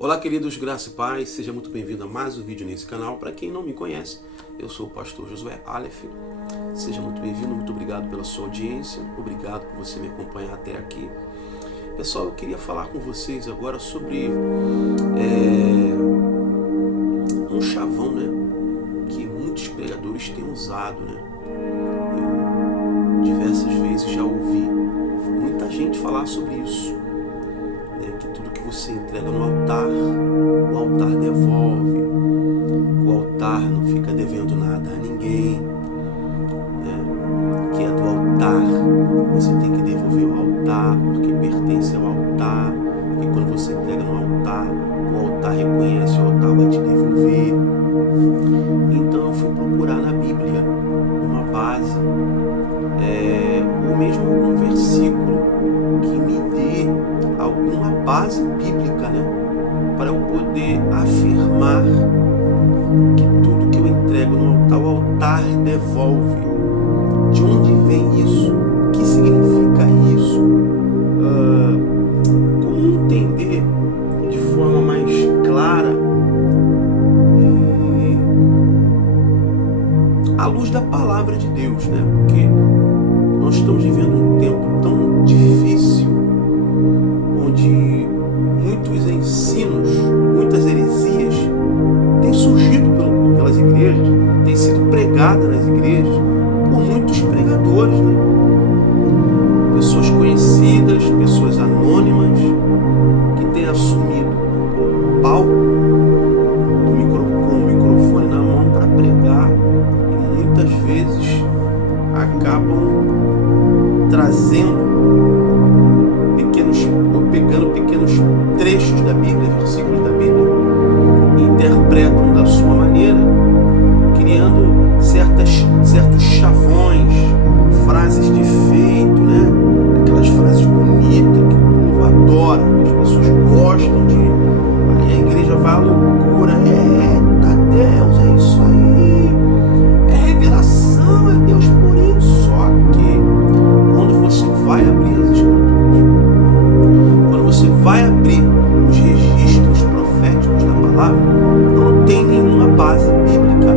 Olá, queridos, graça e paz, seja muito bem-vindo a mais um vídeo nesse canal. Para quem não me conhece, eu sou o pastor Josué Aleph. Seja muito bem-vindo, muito obrigado pela sua audiência, obrigado por você me acompanhar até aqui. Pessoal, eu queria falar com vocês agora sobre um chavão, né, que muitos pregadores têm usado, né. Eu diversas vezes já ouvi muita gente falar sobre isso. Que tudo que você entrega no altar, o altar devolve, o altar não fica devendo nada a ninguém, né? Que é do altar, você tem que devolver o altar, porque pertence ao altar, e quando você entrega no altar, o altar reconhece, o altar vai te devolver. Então eu fui procurar na Bíblia uma base, ou mesmo algum versículo que me dê alguma base bíblica, né, para eu poder afirmar que tudo que eu entrego no altar, o altar devolve. De onde vem isso? O que significa isso? Como entender de forma mais clara e à luz da palavra de Deus, né? Porque nós estamos vivendo um tempo tão difícil, onde muitos ensinos, muitas heresias têm surgido pelas igrejas, têm sido pregadas nas igrejas por muitos pregadores, né? Pessoas conhecidas, pessoas anônimas, que têm assumido o palco com o microfone na mão para pregar e muitas vezes acabam trazendo pegando pequenos trechos da Bíblia, versículos da Bíblia, e interpretam da sua maneira, criando certos chavões, frases de efeito, né? Aquelas frases bonitas que o povo adora, que as pessoas gostam de. Aí a igreja vai à loucura, eita Deus, é isso aí, é revelação, é Deus por isso. Só que quando você vai abrir as escrituras, você vai abrir os registros proféticos da palavra, não tem nenhuma base bíblica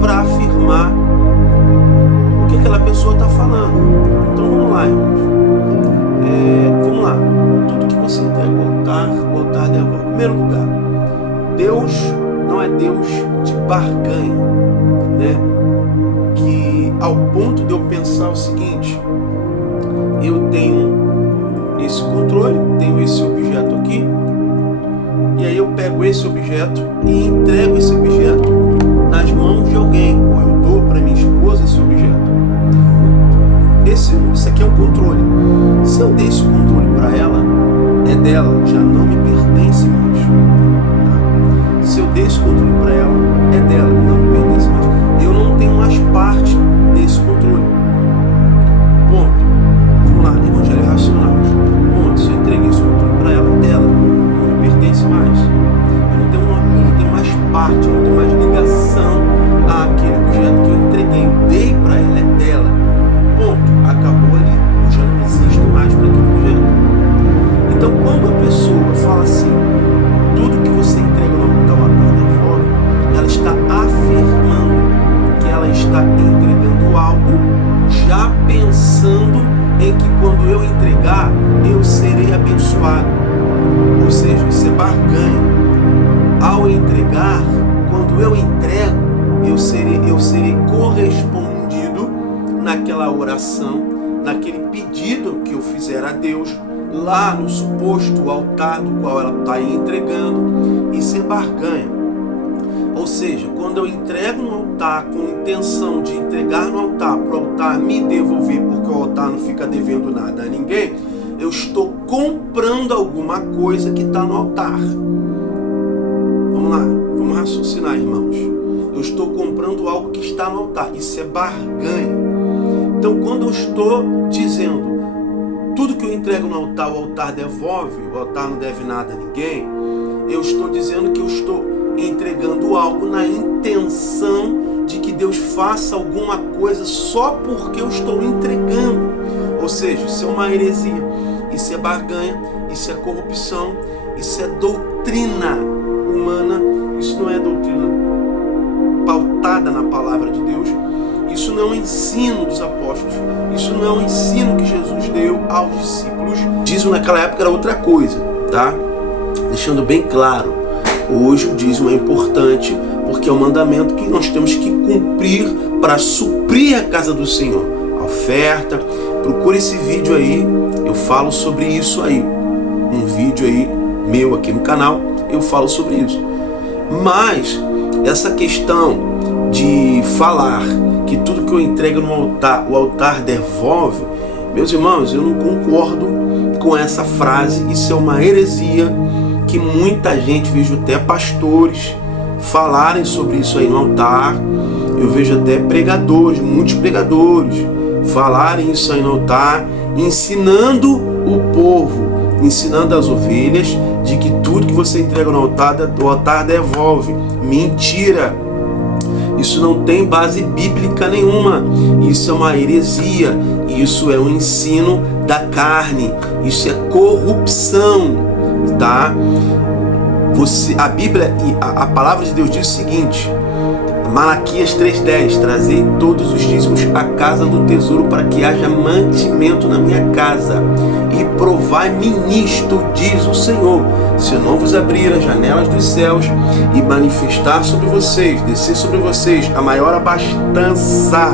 para afirmar o que aquela pessoa está falando. Então vamos lá, irmãos. Vamos lá. Tudo que você entrega o altar devolve. Em primeiro lugar, Deus não é Deus de barganha, né? Que ao ponto de eu pensar o seguinte: eu tenho esse controle, tenho esse objeto aqui, e aí eu pego esse objeto e entrego esse objeto nas mãos de alguém, ou eu dou para minha esposa esse objeto. Isso aqui é um controle. Se eu der esse controle para ela, é dela, já não me pertence mais. Tá? Se eu der esse controle para ela, é dela, não me pertence mais. Eu não tenho mais parte nesse controle. Ponto. Vamos lá, evangelho racional. Ponto. Se eu entreguei esse controle para ela, é dela, não me pertence mais. Eu não tenho mais parte, eu não tenho mais ligação àquele objeto que eu entreguei. Eu dei para ela, é dela. Ponto. Acabou ali. Eu já não existo mais para aquele objeto. Então, quando a pessoa fala assim, tudo que você entrega no altar devolve, ela está afirmando que ela está entregando algo já pensando em que quando eu entregar, eu serei abençoado. Ou seja, isso é barganha. Ao entregar, quando eu entrego, eu serei correspondido naquela oração, naquele pedido que eu fizer a Deus, lá no suposto altar do qual ela está entregando. Isso é barganha. Ou seja, quando eu entrego no altar com intenção de entregar no altar para o altar me devolver, porque o altar não fica devendo nada a ninguém, eu estou comprando alguma coisa que está no altar. Vamos lá, vamos raciocinar, irmãos. Eu estou comprando algo que está no altar. Isso é barganha. Então, quando eu estou dizendo tudo que eu entrego no altar, o altar devolve, o altar não deve nada a ninguém, eu estou dizendo que eu estou entregando algo na intenção de que Deus faça alguma coisa só porque eu estou entregando. Ou seja, isso é uma heresia. isso é barganha, isso é corrupção, isso é doutrina humana, isso não é doutrina pautada na palavra de Deus, isso não é o ensino dos apóstolos, isso não é o ensino que Jesus deu aos discípulos. Dízimo naquela época era outra coisa, tá? Deixando bem claro, hoje o dízimo é importante porque é um mandamento que nós temos que cumprir para suprir a casa do Senhor. A oferta, procure esse vídeo aí, eu falo sobre isso aí. Um vídeo aí meu aqui no canal, eu falo sobre isso. Mas essa questão de falar que tudo que eu entrego no altar, o altar devolve, meus irmãos, eu não concordo com essa frase. Isso é uma heresia que muita gente, vejo até pastores falarem sobre isso aí no altar. Eu vejo até pregadores, muitos pregadores falarem isso aí no altar, ensinando o povo, ensinando as ovelhas de que tudo que você entrega no altar, o altar devolve. Mentira! Isso não tem base bíblica nenhuma. Isso é uma heresia. Isso é um ensino da carne. Isso é corrupção, tá? A Bíblia, a palavra de Deus diz o seguinte, Malaquias 3,10: trazei todos os dízimos à casa do tesouro para que haja mantimento na minha casa, e provai-me nisto, diz o Senhor, se eu não vos abrir as janelas dos céus e manifestar sobre vocês, descer sobre vocês a maior abastança.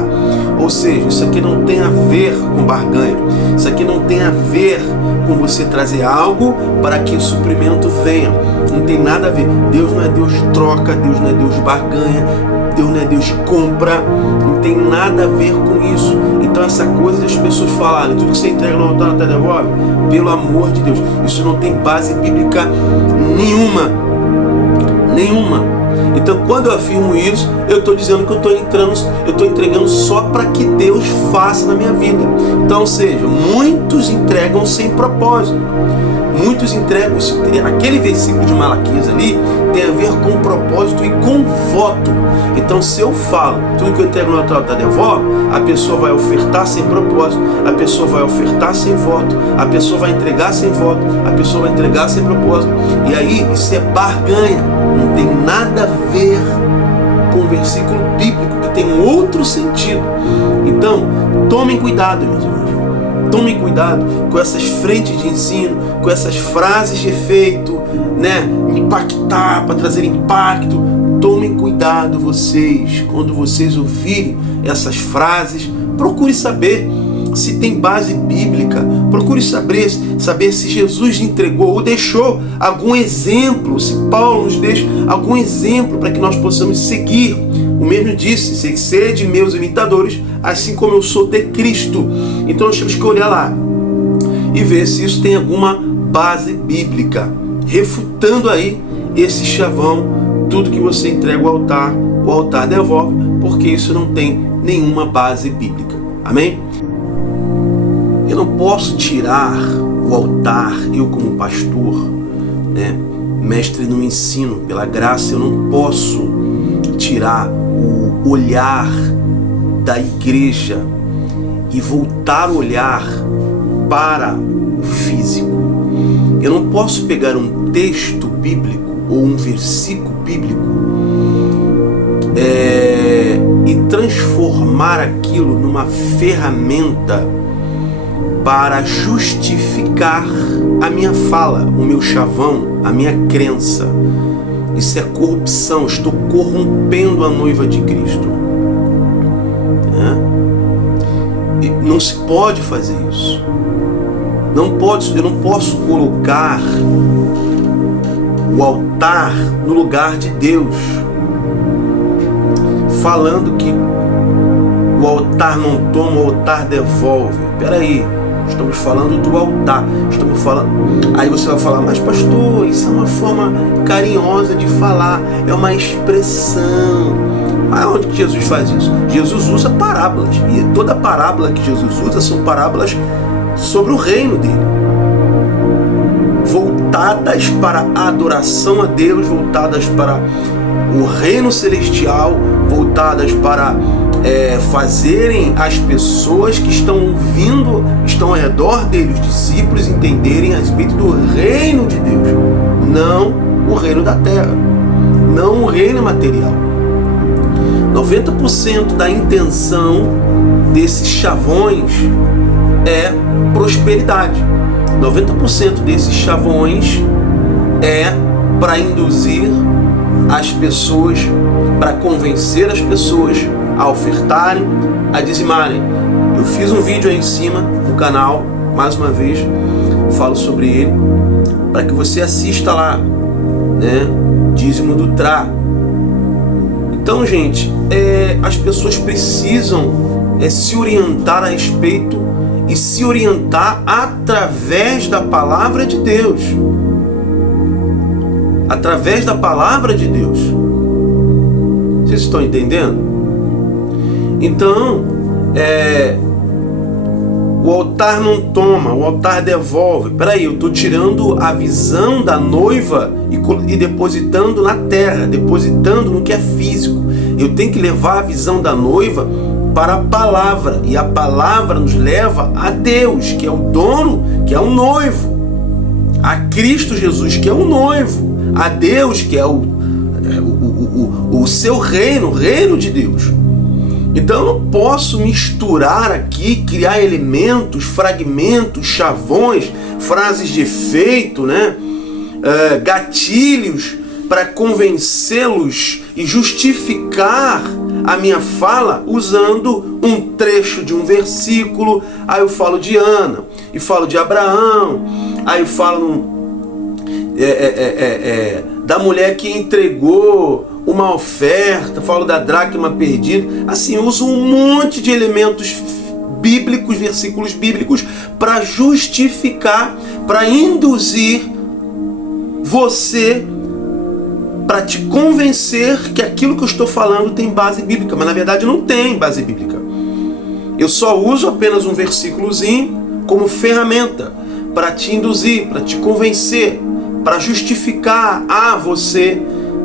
Ou seja, isso aqui não tem a ver com barganha, isso aqui não tem a ver com você trazer algo para que o suprimento venha. Não tem nada a ver. Deus não é Deus troca, Deus não é Deus barganha, Deus não é Deus compra, não tem nada a ver com isso. Então essa coisa das pessoas falarem, tudo que você entrega no altar até devolve, pelo amor de Deus, isso não tem base bíblica nenhuma. Então quando eu afirmo isso, eu estou dizendo que eu estou entregando só para que Deus faça na minha vida. Então, ou seja, muitos entregam sem propósito. Muitos entregam, aquele versículo de Malaquias ali tem a ver com propósito e com voto. Então se eu falo, tudo que eu entrego no altar devolve, a pessoa vai ofertar sem propósito, a pessoa vai ofertar sem voto, a pessoa vai entregar sem voto, a pessoa vai entregar sem propósito. E aí isso é barganha, não tem nada a ver com o versículo bíblico, que tem um outro sentido. Então tomem cuidado, meus irmãos. Tomem cuidado com essas frentes de ensino, com essas frases de efeito, né? Impactar, para trazer impacto. Tomem cuidado vocês, quando vocês ouvirem essas frases, procure saber se tem base bíblica, procure saber se Jesus entregou ou deixou algum exemplo, se Paulo nos deixa algum exemplo para que nós possamos seguir. O mesmo disse, sede meus imitadores, assim como eu sou de Cristo. Então nós temos que olhar lá e ver se isso tem alguma base bíblica, refutando aí esse chavão, tudo que você entrega ao altar, o altar devolve, porque isso não tem nenhuma base bíblica. Amém? Eu não posso tirar o altar, eu como pastor, né, mestre no ensino, pela graça, eu não posso tirar o olhar da igreja e voltar o olhar para o físico. Eu não posso pegar um texto bíblico ou um versículo bíblico e transformar aquilo numa ferramenta para justificar a minha fala, o meu chavão, a minha crença. Isso é corrupção, estou corrompendo a noiva de Cristo. E não se pode fazer isso. Eu não posso colocar o altar no lugar de Deus, falando que o altar não toma, o altar devolve. Peraí, estamos falando do altar, estamos falando. Aí você vai falar, mas pastor, isso é uma forma carinhosa de falar, é uma expressão. Mas onde que Jesus faz isso? Jesus usa parábolas, e toda parábola que Jesus usa são parábolas sobre o reino dele, voltadas para a adoração a Deus, voltadas para o reino celestial, voltadas para fazerem as pessoas que estão ouvindo, estão ao redor dele, os discípulos, entenderem a respeito do reino de Deus, não o reino da terra, não o reino material. 90% da intenção desses chavões é prosperidade. 90% desses chavões é para induzir as pessoas, para convencer as pessoas a ofertarem, a dizimarem. Eu fiz um vídeo aí em cima no canal, mais uma vez, falo sobre ele, para que você assista lá, né? Dízimo do Tra. Então, gente, as pessoas precisam se orientar a respeito e se orientar através da palavra de Deus. Através da palavra de Deus. Vocês estão entendendo? Então, o altar não toma, o altar devolve. Peraí, eu estou tirando a visão da noiva e depositando na terra, depositando no que é físico. Eu tenho que levar a visão da noiva para a palavra, e a palavra nos leva a Deus, que é o dono, que é o noivo, a Cristo Jesus, que é o noivo, a Deus, que é o seu reino, o reino de Deus. Então eu não posso misturar aqui, criar elementos, fragmentos, chavões, frases de efeito, né? Gatilhos para convencê-los e justificar a minha fala usando um trecho de um versículo. Aí eu falo de Ana, e falo de Abraão, aí eu falo da mulher que entregou uma oferta, falo da dracma perdida. Assim, eu uso um monte de elementos bíblicos, versículos bíblicos, para justificar, para induzir você, para te convencer que aquilo que eu estou falando tem base bíblica, mas na verdade não tem base bíblica. Eu só uso apenas um versículozinho como ferramenta para te induzir, para te convencer, para justificar a você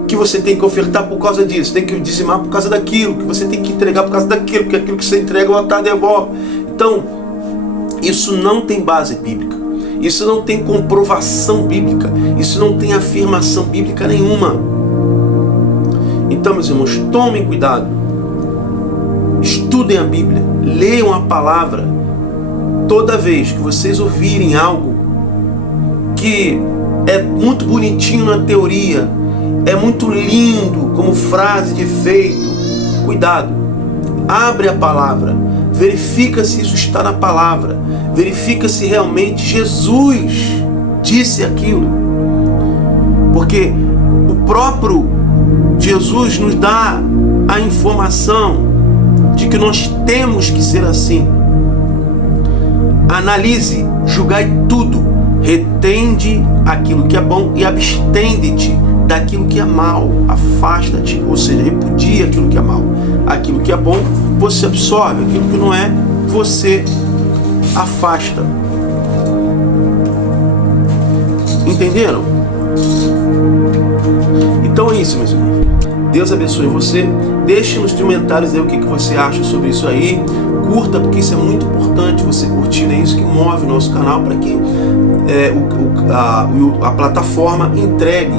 que você tem que ofertar por causa disso, tem que dizimar por causa daquilo, que você tem que entregar por causa daquilo, porque aquilo que você entrega o altar devolve. Então, isso não tem base bíblica, isso não tem comprovação bíblica, isso não tem afirmação bíblica nenhuma. Então, meus irmãos, tomem cuidado, estudem a Bíblia, leiam a palavra. Toda vez que vocês ouvirem algo que é muito bonitinho na teoria, é muito lindo como frase de efeito, cuidado, abre a palavra, verifica se isso está na palavra, verifica se realmente Jesus disse aquilo, porque o próprio Jesus nos dá a informação de que nós temos que ser assim. Analise, julgai tudo, retende aquilo que é bom e abstende-te daquilo que é mal, afasta-te, ou seja, repudia aquilo que é mal. Aquilo que é bom, você absorve, aquilo que não é, você afasta. Entenderam? Então é isso, meus irmãos. Deus abençoe você. Deixe nos comentários aí o que você acha sobre isso aí. Curta, porque isso é muito importante, você curtir, é isso que move o nosso canal, para que a plataforma entregue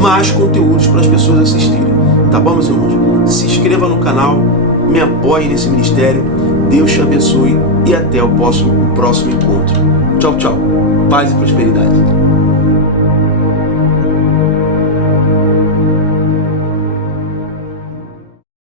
mais conteúdos para as pessoas assistirem. Tá bom, meus irmãos? Se inscreva no canal, me apoie nesse ministério. Deus te abençoe e até o próximo encontro. Tchau, tchau. Paz e prosperidade.